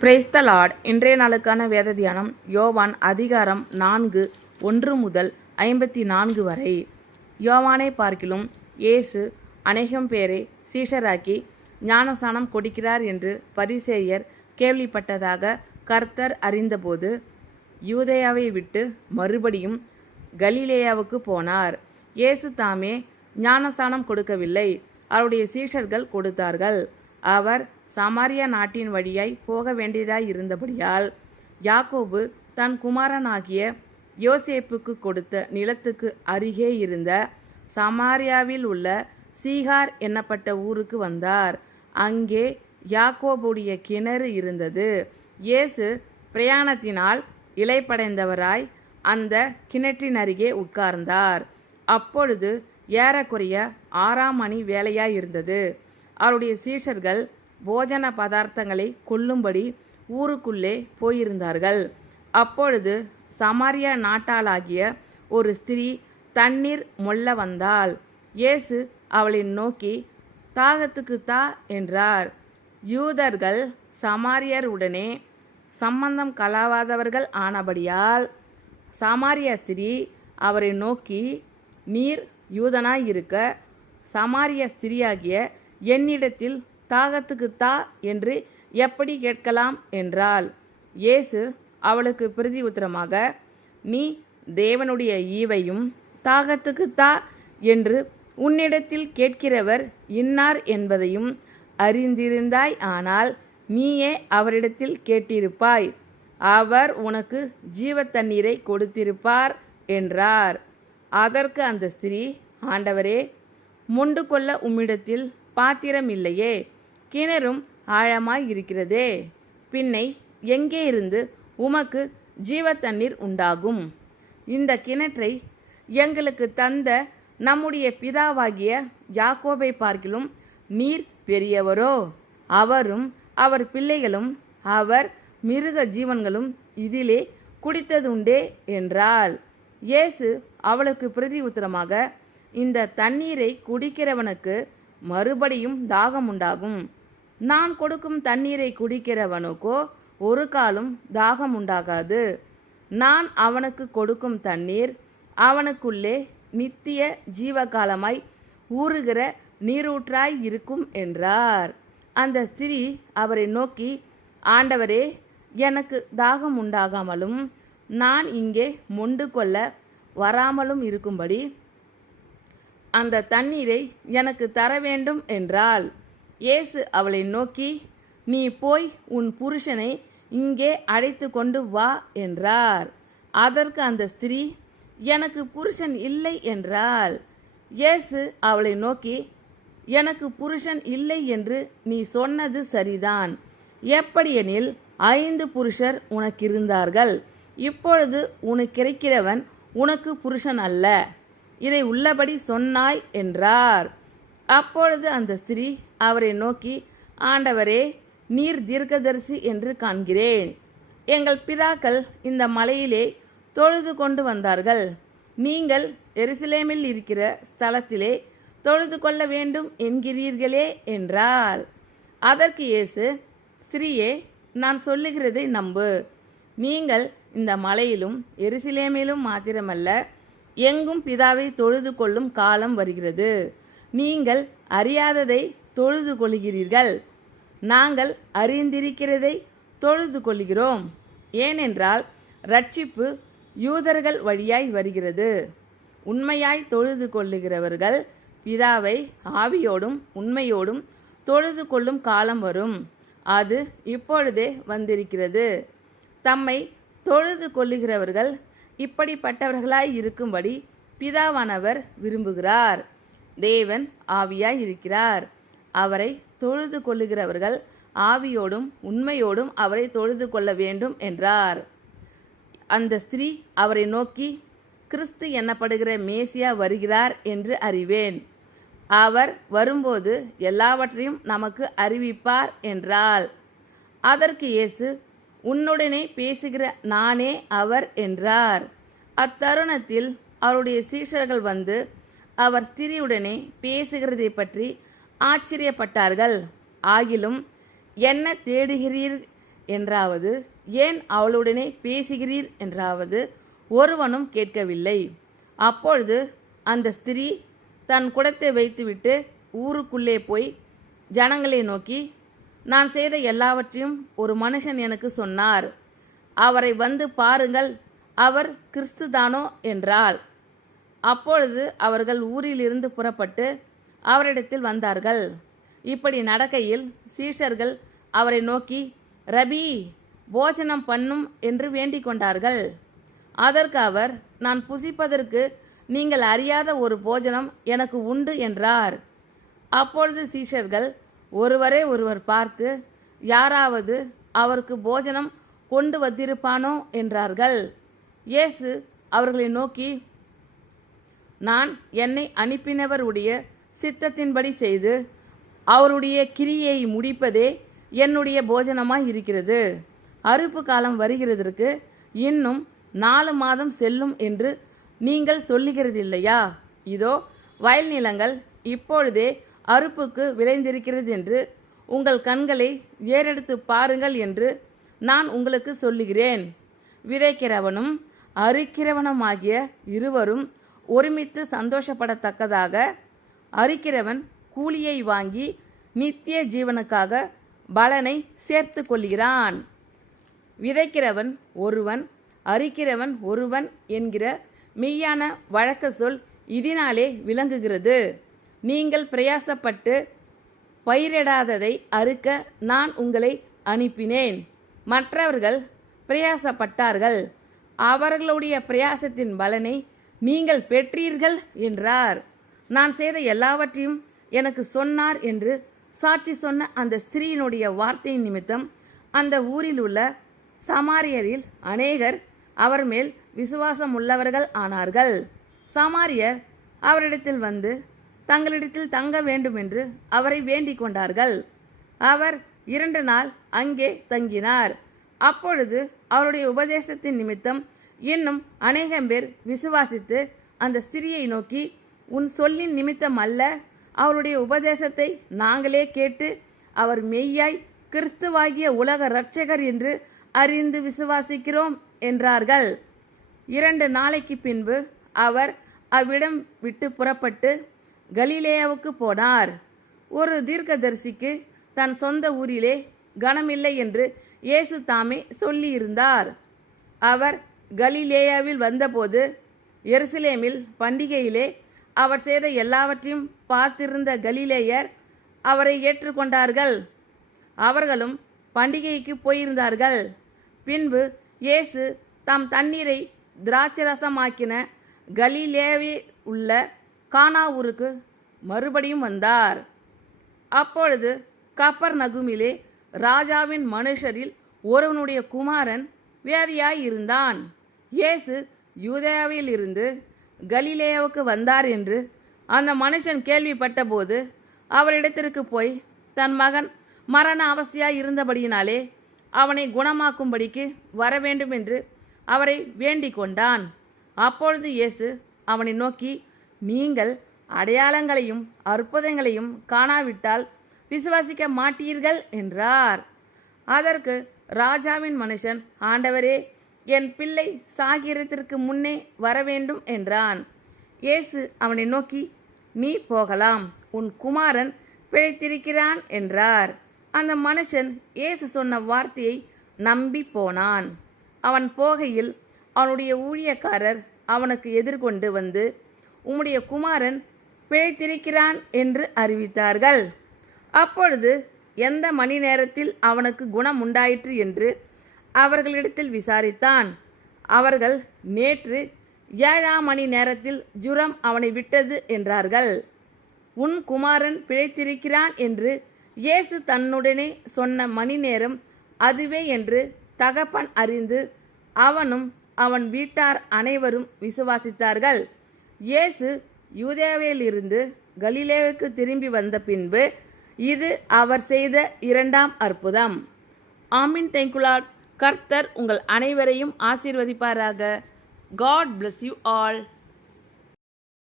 Praise the Lord. இன்றைய நாளுக்கான வேத தியானம் யோவான் அதிகாரம் 4 1 முதல் 54 வரை. யோவானை பார்க்கிலும் இயேசு அநேகம் பேரை சீஷராக்கி ஞானசானம் கொடுக்கிறார் என்று பரிசேயர் கேள்விப்பட்டதாக கர்த்தர் அறிந்தபோது யூதேயாவை விட்டு மறுபடியும் கலிலேயாவுக்கு போனார். இயேசு தாமே ஞானசானம் கொடுக்கவில்லை, அவருடைய சீஷர்கள் கொடுத்தார்கள். அவர் சமாரியா நாட்டின் வழியாய் போக வேண்டியதாய் இருந்தபடியால் யாக்கோபு தன் குமாரனாகிய யோசேப்புக்கு கொடுத்த நிலத்துக்கு அருகே இருந்த சமாரியாவில் உள்ள சீகார் என்னப்பட்ட ஊருக்கு வந்தார். அங்கே யாக்கோபுடைய கிணறு இருந்தது. இயேசு பிரயாணத்தினால் இளைப்படைந்தவராய் அந்த கிணற்றின் அருகே உட்கார்ந்தார். அப்பொழுது ஏறக்குறைய 6ஆம் மணி வேளையாயிருந்தது. அவருடைய சீஷர்கள் போஜன பதார்த்தங்களை கொள்ளும்படி ஊருக்குள்ளே போயிருந்தார்கள். அப்பொழுது சமாரியா நாட்டாளாகிய ஒரு ஸ்திரீ தண்ணீர் மொள்ள வந்தாள். இயேசு அவளை நோக்கி, தாகத்துக்கு தா என்றார். யூதர்கள் சமாரியருடனே சம்பந்தம் கலவாதவர்கள் ஆனபடியால் சமாரியா ஸ்திரீ அவரை நோக்கி, நீர் யூதனாயிருக்க சமாரிய ஸ்திரீயாகிய என்னிடத்தில் தாகத்துக்கு தா என்று எப்படி கேட்கலாம் என்றாள். இயேசு அவளுக்கு பிரதி உத்தரமாக, நீ தேவனுடைய ஈவையும் தாகத்துக்கு தா என்று உன்னிடத்தில் கேட்கிறவர் இன்னார் என்பதையும் அறிந்திருந்தாய். ஆனால் நீயே அவரிடத்தில் கேட்டிருப்பாய், அவர் உனக்கு ஜீவ தண்ணீரை கொடுத்திருப்பார் என்றார். அதற்கு அந்த ஸ்திரீ, ஆண்டவரே, மொண்டு கொள்ள உம்மிடத்தில் பாத்திரம் இல்லையே, கிணறும் ஆழமாய் இருக்கிறதே, பின்னை எங்கே இருந்து உமக்கு ஜீவ தண்ணீர் உண்டாகும்? இந்த கிணற்றை எங்களுக்கு தந்த நம்முடைய பிதாவாகிய யாக்கோபை பார்க்கிலும் நீர் பெரியவரோ? அவரும் அவர் பிள்ளைகளும் அவர் மிருக ஜீவன்களும் இதிலே குடித்ததுண்டே என்றாள். இயேசு அவளுக்கு பிரதி உத்தரமாக, இந்த தண்ணீரை குடிக்கிறவனுக்கு மறுபடியும் தாகம் உண்டாகும். நான் கொடுக்கும் தண்ணீரை குடிக்கிறவனுக்கோ ஒரு காலும் தாகம் உண்டாகாது. நான் அவனுக்கு கொடுக்கும் தண்ணீர் அவனுக்குள்ளே நித்திய ஜீவகாலமாய் ஊறுகிற நீரூற்றாய் இருக்கும் என்றார். அந்த ஸ்திரீ அவரை நோக்கி, ஆண்டவரே, எனக்கு தாகம் உண்டாகாமலும் நான் இங்கே மொண்டு கொள்ள வராமலும் இருக்கும்படி அந்த தண்ணீரை எனக்கு தர வேண்டும் என்றாள். இயேசு அவளை நோக்கி, நீ போய் உன் புருஷனை இங்கே அழைத்து கொண்டு வா என்றார். அதற்கு அந்த ஸ்திரீ, எனக்கு புருஷன் இல்லை என்றாள். இயேசு அவளை நோக்கி, எனக்கு புருஷன் இல்லை என்று நீ சொன்னது சரிதான். எப்படியெனில் 5 புருஷர் உனக்கு இருந்தார்கள், இப்பொழுது உனக்கு கிடைக்கிறவன் உனக்கு புருஷன் அல்ல. இதை உள்ளபடி சொன்னாய் என்றார். அப்பொழுது அந்த ஸ்திரீ அவரை நோக்கி, ஆண்டவரே, நீர் தீர்க்கதரிசி என்று காண்கிறேன். எங்கள் பிதாக்கள் இந்த மலையிலே தொழுது கொண்டு வந்தார்கள், நீங்கள் எருசலேமில் இருக்கிற ஸ்தலத்திலே தொழுது கொள்ள வேண்டும் என்கிறீர்களே என்றாள். அதற்கு இயேசு, ஸ்திரீயே, நான் சொல்லுகிறதை நம்பு. நீங்கள் இந்த மலையிலும் எருசலேமிலும் மாத்திரமல்ல, எங்கும் பிதாவை தொழுது கொள்ளும் காலம் வருகிறது. நீங்கள் அறியாததை தொழுது கொள்கிறீர்கள், நாங்கள் அறிந்திருக்கிறதை தொழுது கொள்கிறோம். ஏனென்றால் இரட்சிப்பு யூதர்கள் வழியாய் வருகிறது. உண்மையாய் தொழுது கொள்ளுகிறவர்கள் பிதாவை ஆவியோடும் உண்மையோடும் தொழுது கொள்ளும் காலம் வரும், அது இப்பொழுதே வந்திருக்கிறது. தம்மை தொழுது கொள்ளுகிறவர்கள் இப்படிப்பட்டவர்களாய் இருக்கும்படி பிதாவானவர் விரும்புகிறார். தேவன் ஆவியாய் இருக்கிறார். அவரை தொழுது கொள்ளுகிறவர்கள் ஆவியோடும் உண்மையோடும் அவரை தொழுது கொள்ள வேண்டும் என்றார். அந்த ஸ்திரீ அவரை நோக்கி, கிறிஸ்து என்னப்படுகிற மேசியா வருகிறார் என்று அறிவேன். அவர் வரும்போது எல்லாவற்றையும் நமக்கு அறிவிப்பார் என்றாள். அதற்கு இயேசு, உன்னுடனே பேசுகிற நானே அவர் என்றார். அத்தருணத்தில் அவருடைய சீஷர்கள் வந்து அவர் ஸ்திரீயுடனே பேசுகிறதை பற்றி ஆச்சரியப்பட்டார்கள். ஆகிலும் என்ன தேடுகிறீர் என்றாவது, ஏன் அவளுடனே பேசுகிறீர் என்றாவது ஒருவனும் கேட்கவில்லை. அப்பொழுது அந்த ஸ்திரீ தன் குடத்தை வைத்துவிட்டு ஊருக்குள்ளே போய் ஜனங்களை நோக்கி, நான் செய்த எல்லாவற்றையும் ஒரு மனுஷன் எனக்கு சொன்னார். அவரை வந்து பாருங்கள், அவர் கிறிஸ்துதானோ என்றாள். அப்பொழுது அவர்கள் ஊரிலிருந்து புறப்பட்டு அவரிடத்தில் வந்தார்கள். இப்படி நடக்கையில் சீஷர்கள் அவரை நோக்கி, ரபி, போஜனம் பண்ணும் என்று வேண்டிக் கொண்டார்கள். அதற்கு அவர், நான் புசிப்பதற்கு நீங்கள் அறியாத ஒரு போஜனம் எனக்கு உண்டு என்றார். அப்பொழுது சீஷர்கள் ஒருவரை ஒருவர் பார்த்து, யாராவது அவருக்கு போஜனம் கொண்டு வந்திருப்பானோ என்றார்கள். இயேசு அவர்களை நோக்கி, நான் என்னை அனுப்பினவருடைய சித்தத்தின்படி செய்து அவருடைய கிரியையை முடிப்பதே என்னுடைய போஜனமாய் இருக்கிறது. அறுப்பு காலம் வருகிறதற்கு இன்னும் 4 மாதம் செல்லும் என்று நீங்கள் சொல்லுகிறதில்லையா? இதோ வயல் நிலங்கள் இப்பொழுதே அறுப்புக்கு விளைந்திருக்கிறது என்று உங்கள் கண்களை ஏறெடுத்து பாருங்கள் என்று நான் உங்களுக்கு சொல்லுகிறேன். விதைக்கிறவனும் அறுக்கிறவனுமாகிய இருவரும் ஒருமித்து சந்தோஷப்படத்தக்கதாக அறுக்கிறவன் கூலியை வாங்கி நித்திய ஜீவனுக்காக பலனை சேர்த்து கொள்கிறான். விதைக்கிறவன் ஒருவன், அறுக்கிறவன் ஒருவன் என்கிற மெய்யான வழக்க சொல் இதனாலே விளங்குகிறது. நீங்கள் பிரயாசப்பட்டு பயிரிடாததை அறுக்க நான் உங்களை அனுப்பினேன். மற்றவர்கள் பிரயாசப்பட்டார்கள், அவர்களுடைய பிரயாசத்தின் பலனை நீங்கள் பெற்றீர்கள் என்றார். நான் செய்த எல்லாவற்றையும் எனக்கு சொன்னார் என்று சாட்சி சொன்ன அந்த ஸ்திரீயினுடைய வார்த்தையின் நிமித்தம் அந்த ஊரில் உள்ள சமாரியரில் அநேகர் அவர் மேல் விசுவாசம் உள்ளவர்கள் ஆனார்கள். சமாரியர் அவரிடத்தில் வந்து தங்களிடத்தில் தங்க வேண்டுமென்று அவரை வேண்டிக் கொண்டார்கள். அவர் 2 நாள் அங்கே தங்கினார். அப்பொழுது அவருடைய உபதேசத்தின் நிமித்தம் இன்னும் அநேகம் பேர் விசுவாசித்து அந்த ஸ்திரியை நோக்கி, உன் சொல்லின் நிமித்தம் அல்ல, அவருடைய உபதேசத்தை நாங்களே கேட்டு அவர் மெய்யாய் கிறிஸ்துவாகிய உலக இரட்சகர் என்று அறிந்து விசுவாசிக்கிறோம் என்றார்கள். 2 நாளைக்கு பின்பு அவர் அவ்விடம் விட்டு புறப்பட்டு கலிலேயாவுக்கு போனார். ஒரு தீர்க்கதரிசிக்கு தன் சொந்த ஊரிலே கனமில்லை என்று இயேசு தாமே சொல்லியிருந்தார். அவர் கலிலேயாவில் வந்தபோது எருசலேமில் பண்டிகையிலே அவர் செய்த எல்லாவற்றையும் பார்த்திருந்த கலிலேயர் அவரை ஏற்றுக்கொண்டார்கள். அவர்களும் பண்டிகைக்கு போயிருந்தார்கள். பின்பு இயேசு தாம் தண்ணீரை திராட்சரசமாக்கின கலிலேயாவில் உள்ள கானா ஊருக்கு மறுபடியும் வந்தார். அப்பொழுது கப்பர்நகுமிலே ராஜாவின் மனுஷரில் ஒருவனுடைய குமாரன் வியாதியாய் இருந்தான். இயேசு யூதேயாவில் இருந்து கலிலேயாவுக்கு வந்தார் என்று அந்த மனுஷன் கேள்விப்பட்டபோது அவரிடத்திற்கு போய் தன் மகன் மரண அவஸ்தையாய் இருந்தபடியினாலே அவனை குணமாக்கும்படிக்கு வரவேண்டும் என்று அவரை வேண்டிக் கொண்டான். அப்பொழுது இயேசு அவனை நோக்கி, நீங்கள் அடையாளங்களையும் அற்புதங்களையும் காணாவிட்டால் விசுவாசிக்க மாட்டீர்கள் என்றார். அதற்கு ராஜாவின் மனுஷன், ஆண்டவரே, என் பிள்ளை சாகிறதற்கு முன்னே வரவேண்டும் என்றான். இயேசு அவனை நோக்கி, நீ போகலாம், உன் குமாரன் பிழைத்திருக்கிறான் என்றார். அந்த மனுஷன் இயேசு சொன்ன வார்த்தையை நம்பி போனான். அவன் போகையில் அவனுடைய ஊழியக்காரர் அவனுக்கு எதிர்கொண்டு வந்து, உம்முடைய குமாரன் பிழைத்திருக்கிறான் என்று அறிவித்தார்கள். அப்பொழுது எந்த மணி நேரத்தில் அவனுக்கு குணம் உண்டாயிற்று என்று அவர்களிடத்தில் விசாரித்தான். அவர்கள், நேற்று 7ஆம் மணி நேரத்தில் ஜுரம் அவனை விட்டது என்றார்கள். உன் குமாரன் பிழைத்திருக்கிறான் என்று இயேசு தன்னுடனே சொன்ன மணி நேரம் அதுவே என்று தகப்பன் அறிந்து அவனும் அவன் வீட்டார் அனைவரும் விசுவாசித்தார்கள். இயேசு யூதேயாவிலிருந்து கலிலேயாவுக்கு திரும்பி வந்த பின்பு இது அவர் செய்த 2ஆம் அற்புதம். ஆமீன். Thank you Lord. கர்த்தர் உங்கள் அனைவரையும் ஆசீர்வதிப்பாராக. God bless you all.